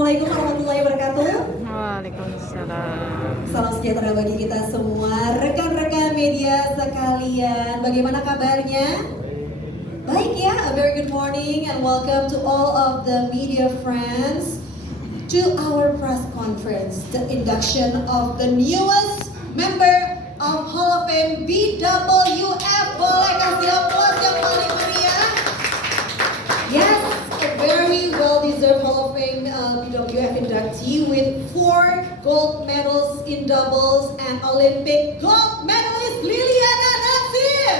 Assalamualaikum warahmatullahi wabarakatuh. Waalaikumsalam. Salam sejahtera bagi kita semua, rekan-rekan media sekalian. Bagaimana kabarnya? Baik ya, a very good morning and welcome to all of the media friends to our press conference, the induction of the newest member of Hall of Fame BWF. Boleh kasih aplaus yang paling meriah? Yes, a very well-deserved Hall of Fame BWF inductee with 4 gold medals in doubles and Olympic gold medalist Liliana Natsir.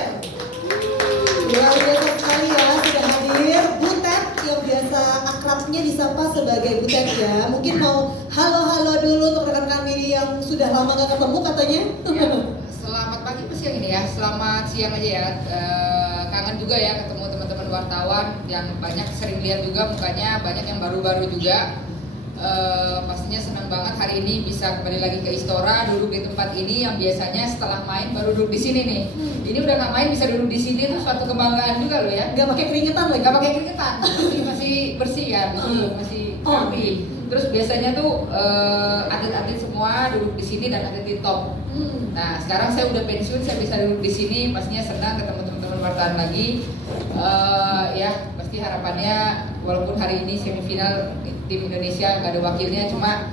Luar biasa sekali ya, sudah hadir Butet yang biasa akrabnya disapa sebagai Butet ya. Mungkin mau halo-halo dulu untuk rekan-rekan media yang sudah lama gak ketemu katanya. Ya, selamat pagi pas siang ini ya, selamat siang aja ya. Kangen juga ya ketemu teman-teman wartawan yang banyak sering lihat juga mukanya, banyak yang baru-baru juga. Pastinya senang banget hari ini bisa kembali lagi ke Istora, duduk di tempat ini yang biasanya setelah main baru duduk di sini nih. Ini udah nggak main bisa duduk di sini itu suatu kebanggaan juga loh ya. Gak pakai keringetan lagi. Gak pakai keringetan, masih bersih ya, masih rapi. Terus biasanya tuh atlet-atlet semua duduk di sini dan atlet di top. Nah sekarang saya udah pensiun, saya bisa duduk di sini, pastinya senang ketemu teman-teman wartawan lagi. Ya pasti harapannya walaupun hari ini semifinal tim Indonesia nggak ada wakilnya, cuma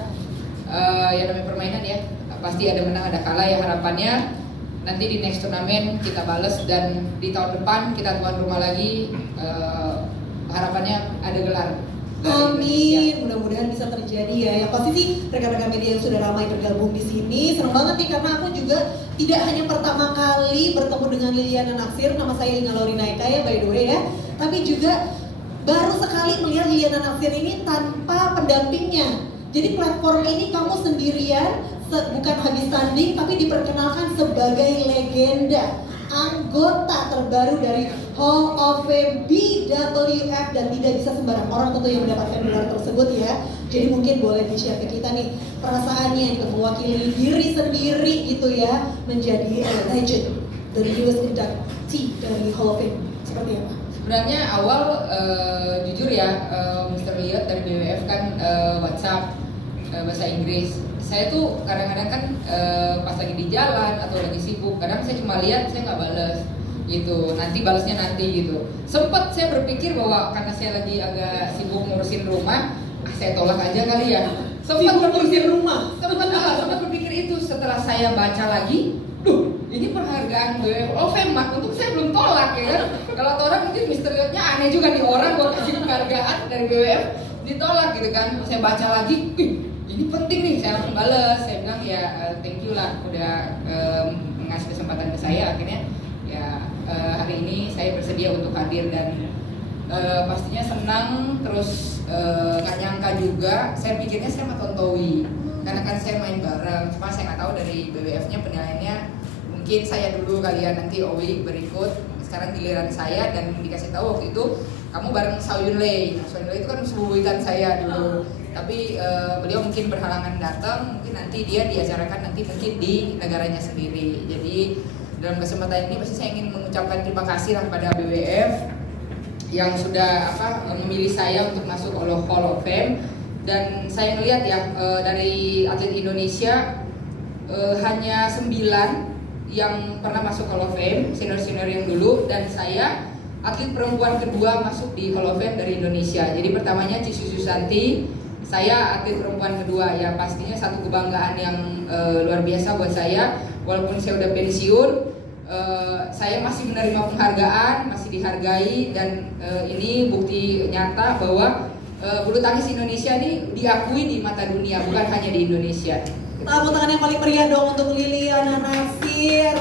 ya namanya permainan ya, pasti ada menang ada kalah ya. Harapannya nanti di next turnamen kita bales dan di tahun depan kita tuan rumah lagi. Harapannya ada gelar. Amin, mudah-mudahan bisa terjadi ya. Yang pasti sih rekan-rekan media yang sudah ramai bergabung di sini senang banget nih karena aku juga tidak hanya pertama kali bertemu dengan Liliana Natsir, nama saya Inga Laurinaika ya by the way ya, tapi juga baru sekali melihat Liliana Natsir ini tanpa pendampingnya. Jadi platform ini kamu sendirian, bukan habis tanding tapi diperkenalkan sebagai legenda, anggota terbaru dari Hall of Fame BWF dan tidak bisa sembarang orang tentu yang mendapatkan gelar tersebut ya. Jadi mungkin boleh di-share ke kita nih perasaannya yang mewakili diri sendiri gitu ya, menjadi legend, the newest inductee dari Hall of Fame. Seperti apa? Sebenarnya awal jujur ya, Mr. Liot dari BWF kan WhatsApp bahasa Inggris. Saya tuh kadang-kadang kan pas lagi di jalan atau lagi sibuk, kadang saya cuma lihat, saya nggak balas gitu, nanti balasnya nanti gitu. Sempet saya berpikir bahwa karena saya lagi agak sibuk ngurusin rumah, saya tolak aja kali ya. Sempat ngurusin rumah, sempat berpikir itu. Setelah saya baca lagi, ini penghargaan BWF Hall of Fame, untuk saya belum tolak ya kan. Kalau orang mungkin misteriusnya aneh juga nih, orang buat kasih penghargaan dari BWF ditolak gitu kan. Saya baca lagi, ini penting nih, saya langsung balas. Saya bilang ya thank you lah udah ngasih kesempatan ke saya. Akhirnya ya hari ini saya bersedia untuk hadir dan pastinya senang. Terus nggak nyangka juga, saya pikirnya saya sama Tontowi karena kan saya main bareng, cuma saya nggak tahu dari BWF-nya penilaiannya mungkin saya dulu kalian, nanti Owi berikut. Sekarang giliran saya dan dikasih tahu waktu itu kamu bareng Sau Yun Lei. Nah, Sau Yun Lei itu kan musuh saya dulu, tapi beliau mungkin berhalangan datang, mungkin nanti dia diacarakan nanti mungkin di negaranya sendiri. Jadi dalam kesempatan ini pasti saya ingin mengucapkan terima kasih lah pada BWF yang sudah memilih saya untuk masuk Hall of Fame. Dan saya melihat ya dari atlet Indonesia hanya 9 yang pernah masuk Hall of Fame, senior-senior yang dulu, dan saya atlet perempuan kedua masuk di Hall of Fame dari Indonesia. Jadi pertamanya Cici Susanti, saya atlet perempuan kedua ya, pastinya satu kebanggaan yang luar biasa buat saya. Walaupun saya udah pensiun, saya masih menerima penghargaan, masih dihargai, dan ini bukti nyata bahwa bulu tangkis Indonesia ini diakui di mata dunia, bukan hanya di Indonesia. Tepuk tangan yang paling meriah dong untuk Liliana Natsir.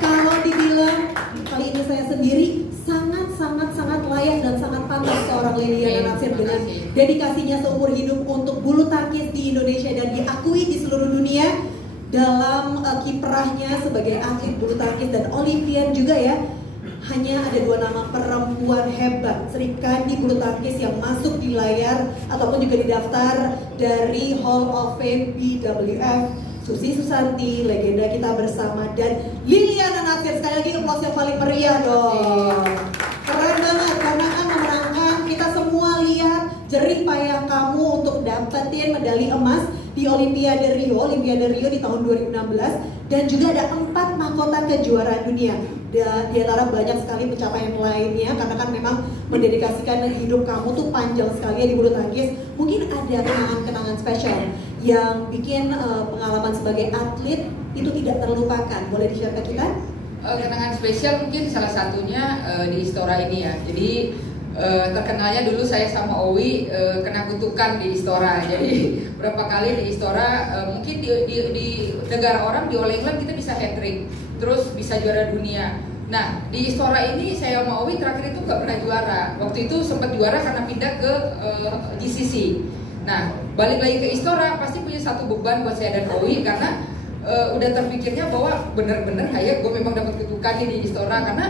Kalau dibilang kali ini saya sendiri sangat layak dan sangat pantas seorang Liliana Natsir dengan dedikasinya seumur hidup untuk bulu tangkis di Indonesia dan diakui di seluruh dunia dalam kiprahnya sebagai atlet bulu tangkis dan Olimpian juga ya. Hanya ada 2 nama perempuan hebat Sri Kandi bulu tangkis yang masuk di layar ataupun juga di daftar dari Hall of Fame BWF. Susi Susanti, legenda kita bersama, dan Liliana Natsir. Sekali lagi aplaus yang paling meriah dong. Keren banget karena kan memenangkan, kita semua lihat jerih payah kamu untuk dapetin medali emas di Olimpiade Rio di tahun 2016, dan juga ada 4 mahkota kejuaraan dunia. Di antara banyak sekali pencapaian lainnya, karena kan memang mendedikasikan hidup kamu tuh panjang sekali ya di bulu tangkis. Mungkin ada kenangan-kenangan spesial yang bikin pengalaman sebagai atlet itu tidak terlupakan. Boleh di-share ke kita? Kenangan spesial mungkin salah satunya di Istora ini ya. Jadi terkenalnya dulu saya sama Owi kena kutukan di Istora. Jadi berapa kali di Istora mungkin di negara orang di All England kita bisa hat-trick, terus bisa juara dunia. Nah di Istora ini saya sama Owi terakhir itu nggak pernah juara. Waktu itu sempat juara karena pindah ke GCC. Nah balik lagi ke Istora pasti punya satu beban buat saya dan Owi, karena udah terpikirnya bahwa bener-bener kayak gue memang dapat kutukan di Istora, karena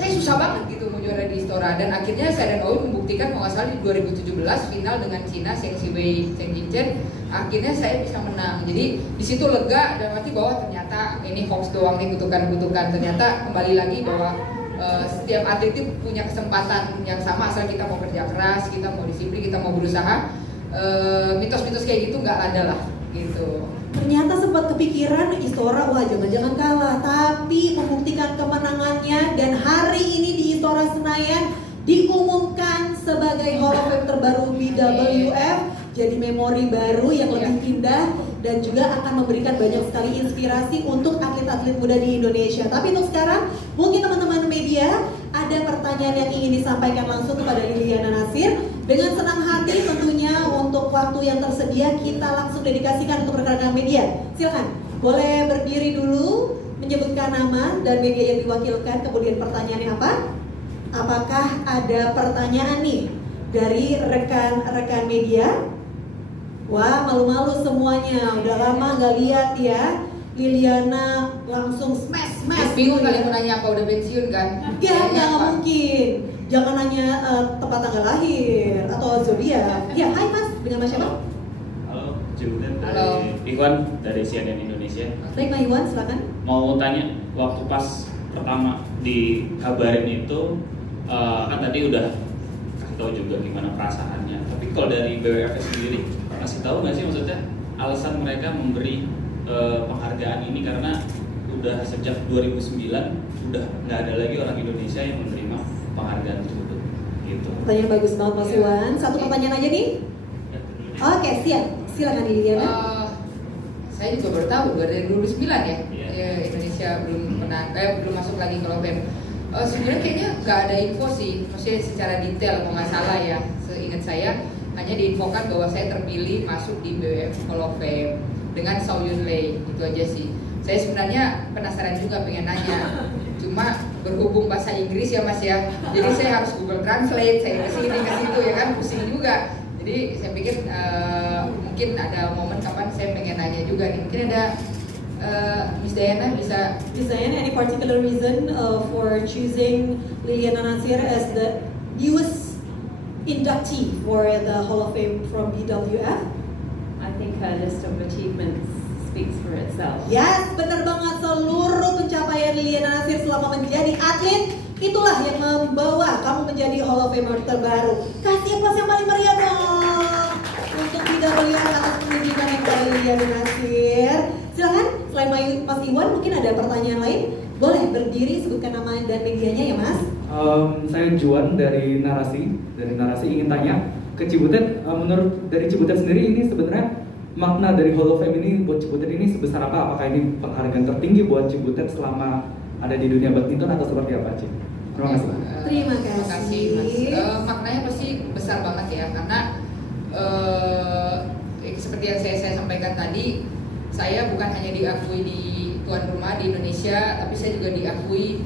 kayak susah banget gitu mau juara di Istora. Dan akhirnya saya dan Owi membuktikan kalau nggak salah di 2017 final dengan Cina Zheng Siwei Zheng Jinchen, akhirnya saya bisa menang. Jadi di situ lega dan arti bahwa ternyata ini hoax doang nih kutukan-kutukan. Ternyata kembali lagi bahwa setiap atlet itu punya kesempatan yang sama asal kita mau kerja keras, kita mau disiplin, kita mau berusaha. Mitos-mitos kayak gitu nggak ada lah gitu. Ternyata sempat kepikiran Istora, wah jangan-jangan kalah, tapi membuktikan kemenangannya, dan hari ini di Istora Senayan diumumkan sebagai Hall of Fame terbaru BWF. Jadi memori baru yang lebih indah dan juga akan memberikan banyak sekali inspirasi untuk atlet-atlet muda di Indonesia. Tapi untuk sekarang, mungkin teman-teman media ada pertanyaan yang ingin disampaikan langsung kepada Liliana Natsir. Dengan senang hati tentunya untuk waktu yang tersedia kita langsung dedikasikan untuk rekan-rekan media. Silakan, boleh berdiri dulu, menyebutkan nama dan media yang diwakilkan, kemudian pertanyaannya apa? Apakah ada pertanyaan nih dari rekan-rekan media? Wah, malu-malu semuanya, udah lama nggak lihat ya. Liliana langsung smash. Bingung kali mau nanya apa udah pensiun kan? Nggak mungkin. Jangan nanya tempat tanggal lahir atau zodiak. Ya, hai Mas, dengan Mas siapa? Halo, Julian dari Halo. Iwan dari CNN Indonesia. Baik, Mas Iwan, silakan. Mau tanya, waktu pas pertama dikabarin itu kan tadi udah kasih tahu juga gimana perasaannya. Tapi kalau dari BWF sendiri, kasih tahu nggak sih maksudnya alasan mereka memberi penghargaan ini, karena udah sejak 2009 udah nggak ada lagi orang Indonesia yang menerima penghargaan tersebut gitu. Pertanyaan bagus banget Mas Iwan. Satu pertanyaan aja nih. Oke, siap. Silakan Liliana. Saya juga baru tahu dari 2009 ya. Iya. Ya, Indonesia belum masuk lagi ke Hall of Fame. Sebenarnya kayaknya nggak ada info sih, maksudnya secara detail kalau nggak salah ya. Seingat saya hanya diinfokan bahwa saya terpilih masuk di BWF Hall of Fame dengan Chow Yun Lei, itu aja sih. Saya sebenarnya penasaran juga pengen nanya, cuma berhubung bahasa Inggris ya Mas ya, jadi saya harus Google Translate, saya kesini ke situ ya kan, pusing juga. Jadi saya pikir mungkin ada momen kapan saya pengen nanya juga nih. Mungkin ada Miss Diana bisa. Miss Diana, any particular reason for choosing Liliana Natsir as the newest inductee for the Hall of Fame from BWF? I think her list of achievements speaks for itself. Yes, benar banget. Seluruh pencapaian Liliana Natsir selama menjadi atlet, itulah yang membawa kamu menjadi Hall of Famer terbaru. Kasih aplaus yang paling meriah dong untuk BWF atas pendidikan yang dari Liliana Natsir. Silakan, selain Mas Iwan, mungkin ada pertanyaan lain? Boleh berdiri, sebutkan nama dan medianya ya Mas. Saya Juan dari Narasi ingin tanya ke Cibutet, menurut dari Cibutet sendiri ini sebenarnya makna dari Hall of Fame ini buat Cibutet ini sebesar apa? Apakah ini penghargaan tertinggi buat Cibutet selama ada di dunia badminton atau seperti apa, Ci? Terima kasih. Terima kasih. Mas. Maknanya pasti besar banget ya, karena seperti yang saya sampaikan tadi, saya bukan hanya diakui di tuan rumah di Indonesia, tapi saya juga diakui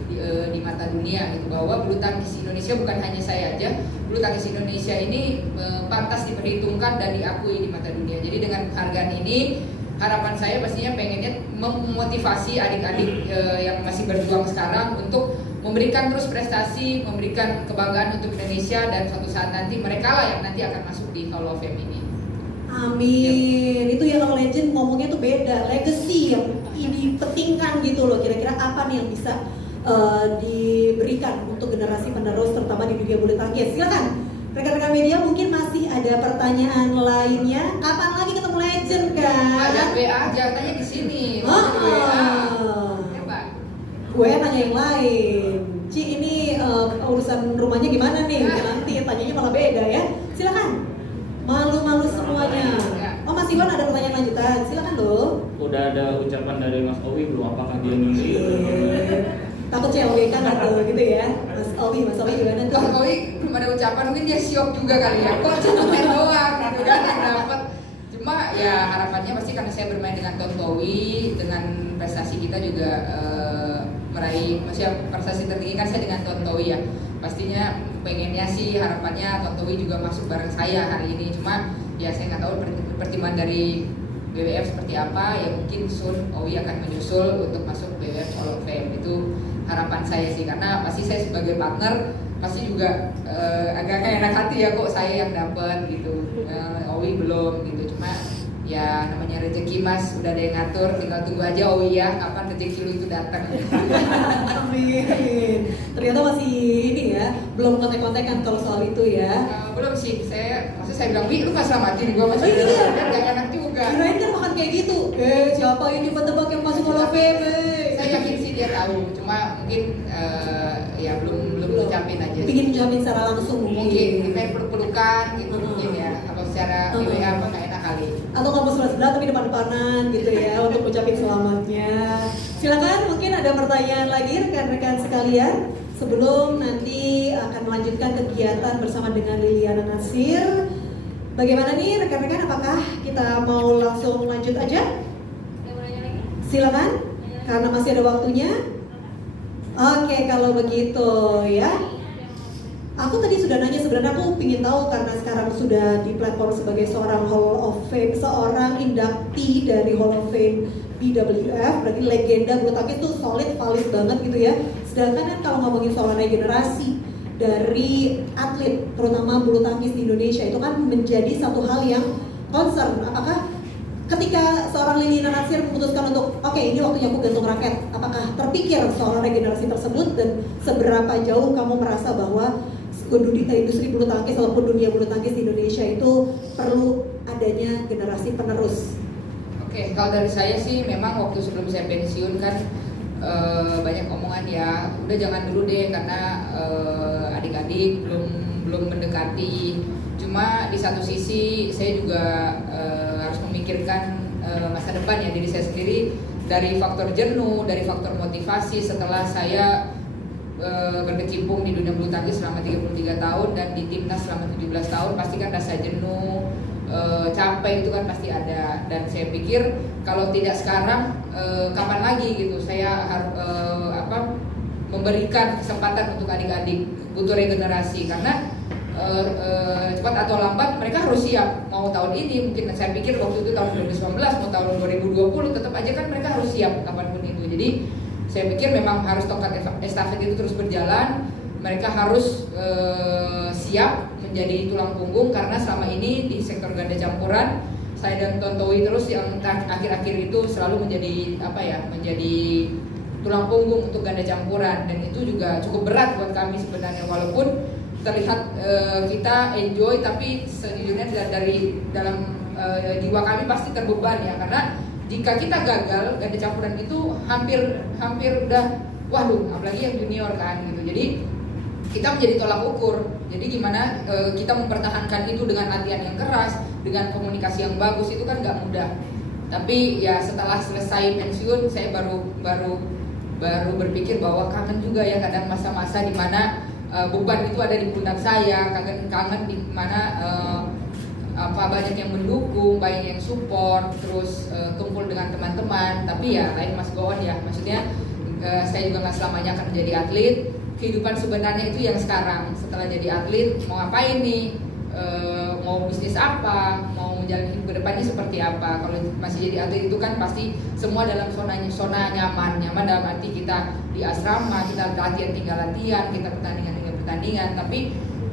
di mata dunia gitu, bahwa bulu tangkis Indonesia bukan hanya saya aja, bulu tangkis Indonesia ini pantas diperhitungkan dan diakui di mata dunia. Jadi dengan penghargaan ini, harapan saya pastinya pengennya memotivasi adik-adik yang masih berjuang sekarang untuk memberikan terus prestasi, memberikan kebanggaan untuk Indonesia, dan suatu saat nanti mereka lah yang nanti akan masuk di Hall of Fame ini. Amin. Itu yang legend ngomongnya tuh beda, legacy yang dipentingkan gitu loh. Kira-kira apa nih yang bisa diberikan untuk generasi penerus terutama di dunia bulu tangkis. Silakan Rekan-rekan media mungkin masih ada pertanyaan lainnya. Kapan lagi ketemu legend kan? Ada WA aja, tanya di sini. Ya, Pak. Gue nanya yang lain. Ci, ini urusan rumahnya gimana nih? Nanti tanyanya malah beda ya. Silakan. Malu-malu semuanya. Oh, Mas Iwan ada pertanyaan lanjutan. Silakan loh. Udah ada ucapan dari Mas Owi belum? Apakah dia ngisi? Takut CLBK nggak tuh gitu ya. Mas Owi gimana tuh? Kalau Koi belum ada ucapan, mungkin dia syok juga kali ya. Kok cuma main doang gitu kan yang dapat. Cuma ya harapannya pasti karena saya bermain dengan Tontowi, dengan prestasi kita juga meraih, maksudnya prestasi tertinggi kan saya dengan Tontowi ya. Pastinya pengennya sih harapannya Tontowi juga masuk bareng saya hari ini. Cuma ya saya nggak tahu pertimbangan dari BWF seperti apa, ya mungkin soon Owi akan menyusul untuk masuk BWF Hall of Fame. Itu harapan saya sih, karena pasti saya sebagai partner pasti juga agak kayak enak hati ya kok saya yang dapat gitu, Owi belum gitu. Cuma ya namanya rezeki Mas, udah ada yang ngatur, tinggal tunggu aja Owi ya kapan rezeki lu itu datang. Amin. Ternyata masih ini ya, belum kontek-kontekan kalau soal itu ya. Belum sih, maksudnya saya bilang, Wi lu gak selamatin gue masih dan gak enak juga. Kirain kan makan kayak gitu. Siapa ini tebak yang masuk Hall of Fame? Saya yakin sih dia tahu, cuma mungkin ya belum ucapin aja. Pingin ucapin secara langsung Mungkin kita peluk-pelukan gitu mungkin ya. Kalau secara WA apa nggak enak kali. Atau kamu sebelah-sebelah tapi depan-depanan gitu ya untuk ucapin selamatnya. Silakan, mungkin ada pertanyaan lagi rekan-rekan sekalian sebelum nanti akan melanjutkan kegiatan bersama dengan Liliana Natsir. Bagaimana nih rekan-rekan, apakah kita mau langsung lanjut aja? Silakan, karena masih ada waktunya. Oke, kalau begitu ya. Aku tadi sudah nanya, sebenarnya aku ingin tahu karena sekarang sudah di platform sebagai seorang Hall of Fame, seorang inductee dari Hall of Fame BWF, berarti legenda bulu tangkis itu solid, valid banget gitu ya. Sedangkan kan kalau ngomongin soal naik generasi dari atlet, terutama bulu tangkis di Indonesia, itu kan menjadi satu hal yang concern. Apakah ketika seorang Liliana Natsir memutuskan untuk oke, ini waktunya aku gantung raket, apakah terpikir soal regenerasi tersebut dan seberapa jauh kamu merasa bahwa industri bulu tangkis ataupun dunia bulu tangkis di Indonesia itu perlu adanya generasi penerus? Oke, kalau dari saya sih memang waktu sebelum saya pensiun kan banyak omongan ya, udah jangan dulu deh karena adik-adik belum mendekati. Cuma di satu sisi saya juga harus memikirkan masa depan ya diri saya sendiri, dari faktor jenuh, dari faktor motivasi setelah saya berkecimpung di dunia bulu tangkis selama 33 tahun dan di timnas selama 17 tahun, pasti kan rasa jenuh, capek itu kan pasti ada. Dan saya pikir kalau tidak sekarang kapan lagi gitu saya harus memberikan kesempatan untuk adik-adik, butuh regenerasi karena cepat atau lambat mereka harus siap. Mau tahun ini mungkin saya pikir waktu itu tahun 2019, mau tahun 2020 tetap aja kan mereka harus siap kapanpun itu. Jadi saya pikir memang harus tongkat estafet itu terus berjalan. Mereka harus siap menjadi tulang punggung karena selama ini di sektor ganda campuran saya dan Tontowi terus yang akhir-akhir itu selalu menjadi tulang punggung untuk ganda campuran, dan itu juga cukup berat buat kami sebenarnya, walaupun terlihat kita enjoy tapi sejujurnya dari dalam jiwa kami pasti terbeban ya, karena jika kita gagal ganda campuran itu hampir udah waduh, apalagi yang junior kan gitu. Jadi kita menjadi tolak ukur. Jadi gimana kita mempertahankan itu dengan latihan yang keras, dengan komunikasi yang bagus, itu kan nggak mudah. Tapi ya setelah selesai pensiun saya baru berpikir bahwa kangen juga ya kadang masa-masa di mana beban itu ada di pundak saya, kangen di mana banyak yang mendukung, banyak yang support, terus kumpul dengan teman-teman. Tapi ya lain mas go on ya, maksudnya saya juga nggak selamanya akan menjadi atlet. Kehidupan sebenarnya itu yang sekarang. Setelah jadi atlet mau ngapain nih, mau bisnis apa, mau menjalani hidup ke depannya seperti apa. Kalau masih jadi atlet itu kan pasti semua dalam zona nyaman dalam arti kita di asrama, kita latihan tinggal latihan, kita pertandingan tinggal pertandingan. Tapi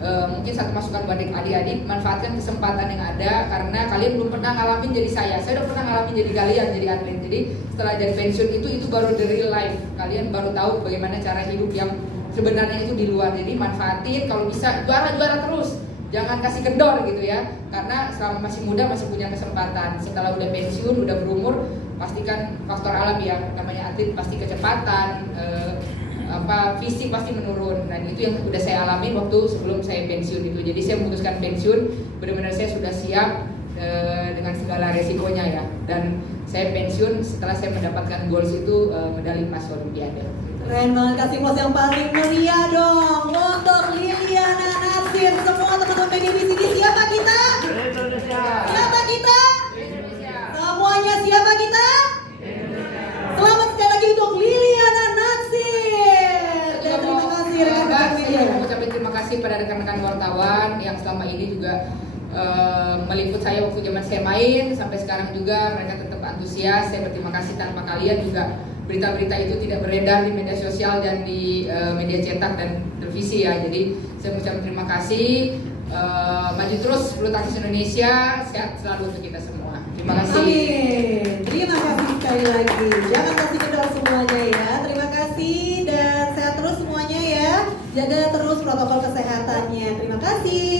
mungkin satu masukan buat adik-adik, manfaatkan kesempatan yang ada karena kalian belum pernah ngalamin jadi saya udah pernah ngalamin jadi kalian, jadi atlet. Jadi setelah jadi pensiun itu baru the real life, kalian baru tahu bagaimana cara hidup yang sebenarnya itu di luar. Jadi manfaatin, kalau bisa juara terus, jangan kasih kendor gitu ya, karena selama masih muda masih punya kesempatan. Setelah udah pensiun, udah berumur, pastikan faktor alam ya, namanya atlet pasti kecepatan, fisik pasti menurun. Dan itu yang udah saya alami waktu sebelum saya pensiun itu. Jadi saya memutuskan pensiun, benar-benar saya sudah siap dengan segala resikonya ya. Dan saya pensiun setelah saya mendapatkan goals itu medali emas Olimpiade. Keren banget, kasih pos yang paling meriah dong untuk Liliana Natsir. Semua teman-teman media di sini, siapa kita? Indonesia. Siapa kita? Indonesia. Semuanya siapa kita? Selamat sekali lagi untuk Liliana Natsir. Dan terima kasih rekan-rekan media. Saya mau ucapin terima kasih pada rekan-rekan wartawan yang selama ini juga meliput saya waktu zaman saya main, sampai sekarang juga mereka tetap antusias. Saya berterima kasih, tanpa kalian juga berita-berita itu tidak beredar di media sosial dan di media cetak dan televisi ya. Jadi saya mengucapkan terima kasih. Maju terus bulu tangkis Indonesia, sehat selalu untuk kita semua. Terima kasih. Amin. Terima kasih sekali lagi. Jangan kasih kendor semuanya ya. Terima kasih dan sehat terus semuanya ya. Jaga terus protokol kesehatannya. Terima kasih.